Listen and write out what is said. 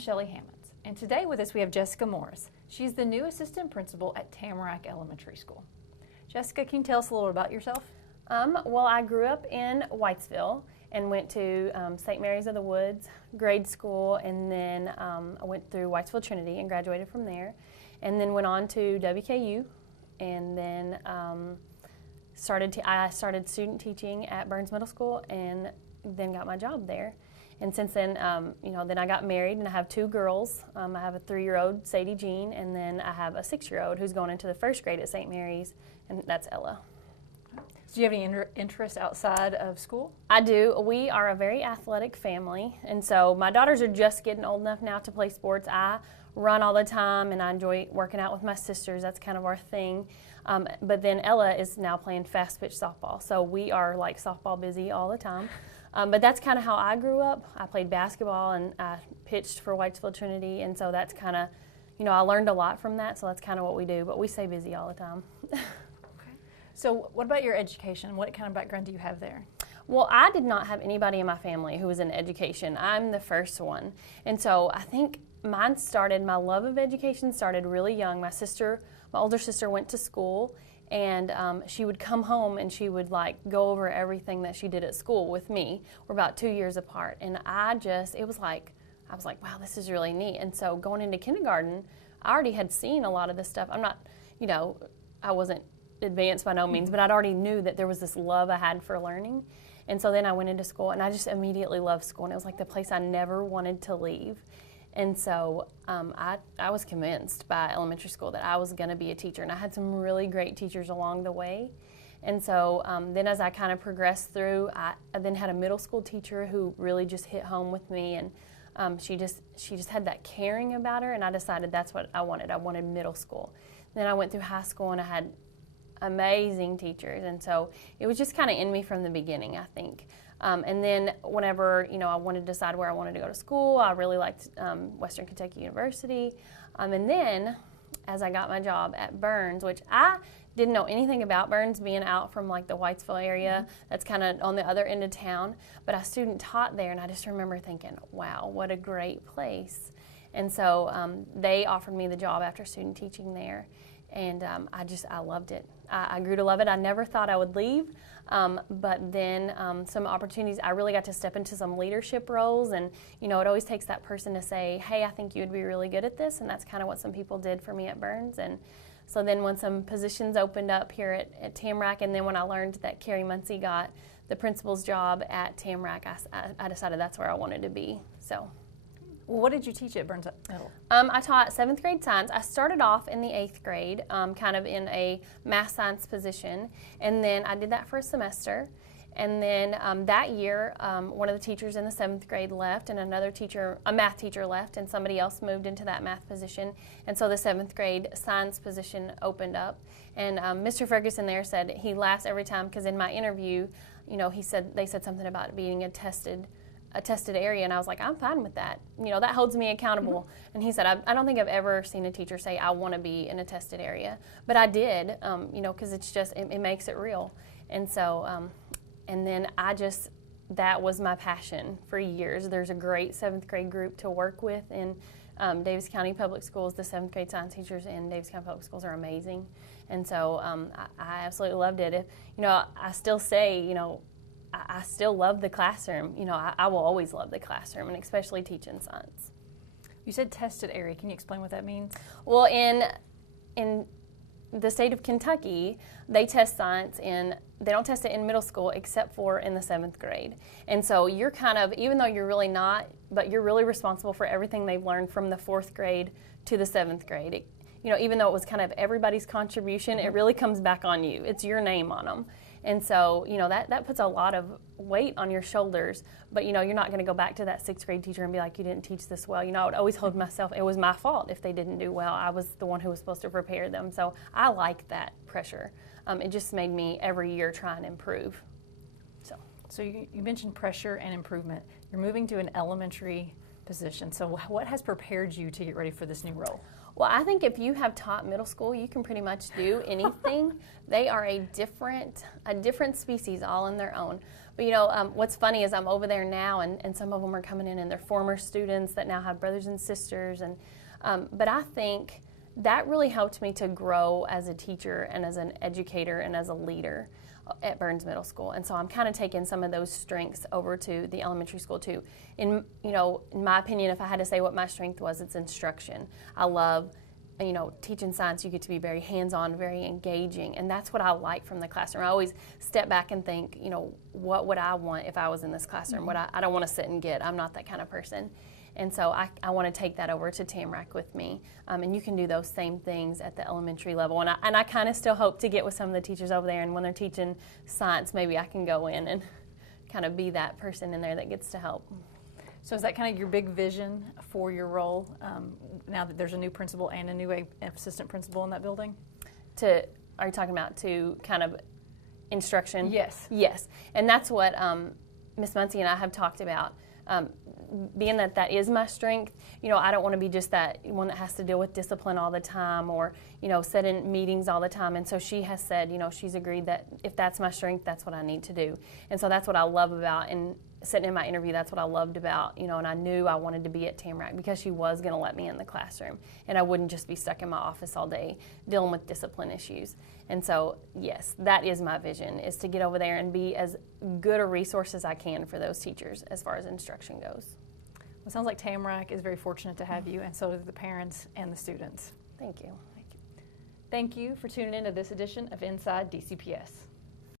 Shelly Hammonds, and today with us we have Jessica Morris. She's the new assistant principal at Tamarack Elementary School. Jessica, can you tell us a little about yourself? Well, I grew up in Whitesville and went to St. Mary's of the Woods grade school, and then I went through Whitesville Trinity and graduated from there, and then went on to WKU, and then I started student teaching at Burns Middle School, and then got my job there. And since then, then I got married, and I have two girls. I have a 3-year-old, Sadie Jean, and then I have a 6-year-old who's going into the first grade at St. Mary's, and that's Ella. Do you have any interests outside of school? I do. We are a very athletic family, and so my daughters are just getting old enough now to play sports. I run all the time, and I enjoy working out with my sisters. That's kind of our thing. But then Ella is now playing fast pitch softball, so we are like softball busy all the time. But that's kind of how I grew up. I played basketball and I pitched for Whitesville Trinity, and so that's kind of, I learned a lot from that, so that's kind of what we do, but we stay busy all the time. Okay. So what about your education? What kind of background do you have there? Well, I did not have anybody in my family who was in education. I'm the first one. And so I think my love of education started really young. My older sister went to school, and she would come home and she would go over everything that she did at school with me. We're about 2 years apart, and I was like, wow, this is really neat. And so going into kindergarten, I already had seen a lot of this stuff. I'm not, I wasn't advanced by no means, but I'd already knew that there was this love I had for learning. And so then I went into school, and I just immediately loved school, and it was like the place I never wanted to leave. And so I was convinced by elementary school that I was going to be a teacher, and I had some really great teachers along the way. And so then as I kind of progressed through, I then had a middle school teacher who really just hit home with me, and she just had that caring about her, and I decided that's what I wanted. I wanted middle school. Then I went through high school, and I had amazing teachers, and so it was just kind of in me from the beginning, I think. And then whenever, I wanted to decide where I wanted to go to school, I really liked Western Kentucky University. And then as I got my job at Burns, which I didn't know anything about Burns, being out from the Whitesville area, that's kind of on the other end of town, but I student taught there, and I just remember thinking, wow, what a great place. And so they offered me the job after student teaching there, and I loved it. I grew to love it. I never thought I would leave. But then some opportunities, I really got to step into some leadership roles, and it always takes that person to say, hey, I think you would be really good at this, and that's kind of what some people did for me at Burns. And so then when some positions opened up here at Tamarack, and then when I learned that Carrie Muncie got the principal's job at Tamarack, I decided that's where I wanted to be. So. What did you teach at Burns Middle? I taught 7th grade science. I started off in the 8th grade, kind of in a math science position, and then I did that for a semester. And then that year, one of the teachers in the 7th grade left, and a math teacher left, and somebody else moved into that math position. And so the 7th grade science position opened up. And Mr. Ferguson there said he laughs every time, because in my interview, they said something about it being a tested area, and I was like, I'm fine with that. That holds me accountable. Mm-hmm. And he said, I don't think I've ever seen a teacher say, I want to be in a tested area. But I did, because it's just, it makes it real. And so, and then that was my passion for years. There's a great 7th grade group to work with in Davis County Public Schools. The 7th grade science teachers in Davis County Public Schools are amazing. And so I absolutely loved it. I still say, I still love the classroom. I will always love the classroom, and especially teaching science. You said tested area. Can you explain what that means? Well, in the state of Kentucky, they test science they don't test it in middle school except for in the 7th grade. And so you're kind of, even though you're really not, but you're really responsible for everything they've learned from the 4th grade to the 7th grade. Even though it was kind of everybody's contribution, it really comes back on you. It's your name on them. And so, that puts a lot of weight on your shoulders, but, you're not going to go back to that 6th grade teacher and be like, you didn't teach this well. I would always hold myself, it was my fault if they didn't do well. I was the one who was supposed to prepare them. So I like that pressure. It just made me every year try and improve. So you mentioned pressure and improvement. You're moving to an elementary position. So what has prepared you to get ready for this new role? Well, I think if you have taught middle school, you can pretty much do anything. They are a different species all on their own. But you know, what's funny is I'm over there now, and some of them are coming in and they're former students that now have brothers and sisters. And but I think that really helped me to grow as a teacher and as an educator and as a leader at Burns Middle School. And so I'm kind of taking some of those strengths over to the elementary school too. In my opinion, if I had to say what my strength was, it's instruction. I love, teaching science. You get to be very hands-on, very engaging, and that's what I like from the classroom. I always step back and think, what would I want if I was in this classroom? Mm-hmm. I don't want to sit and get. I'm not that kind of person. And so I want to take that over to Tamarack with me. And you can do those same things at the elementary level. And I kind of still hope to get with some of the teachers over there. And when they're teaching science, maybe I can go in and kind of be that person in there that gets to help. So is that kind of your big vision for your role now that there's a new principal and a new assistant principal in that building? Are you talking about to kind of instruction? Yes. Yes. And that's what Ms. Muncie and I have talked about. Being that is my strength, I don't want to be just that one that has to deal with discipline all the time or, sit in meetings all the time. And so she has said, she's agreed that if that's my strength, that's what I need to do. And so that's what I love about, and sitting in my interview, that's what I loved about, and I knew I wanted to be at Tamarack because she was going to let me in the classroom and I wouldn't just be stuck in my office all day dealing with discipline issues. And so, yes, that is my vision, is to get over there and be as good a resource as I can for those teachers as far as instruction goes. Well, it sounds like Tamarack is very fortunate to have you, and so do the parents and the students. Thank you. Thank you for tuning in to this edition of Inside DCPS.